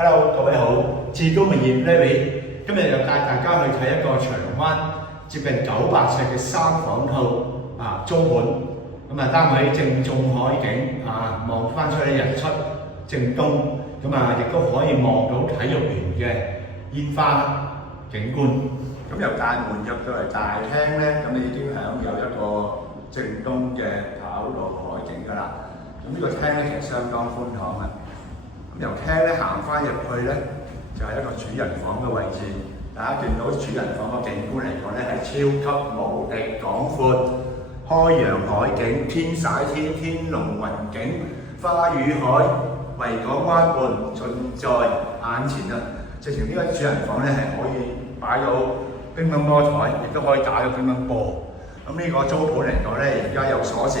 Hello，各位好，志高明業 Larry，今日又帶大家去睇一個長灣接近900尺嘅3房套租盤，單位正中海景望翻出去日出正東，亦都可以望到體育園嘅煙花景觀。咁由大門入到嚟大廳咧，咁你已經享有一個正東嘅跑道海景㗎啦。咁呢個廳咧其實相當寬敞啊。咁由廳咧行翻入去咧，就係一個主人房嘅位置。大家見到主人房個景觀嚟講咧，係超級無敵廣闊，開揚海景、天璽天、天龍雲景、花與海、維港灣畔盡在眼前啊！直情呢個主人房咧係可以擺到乒乓波台，亦都可以打到乒乓波。咁呢個租盤嚟講咧，而家有鎖匙，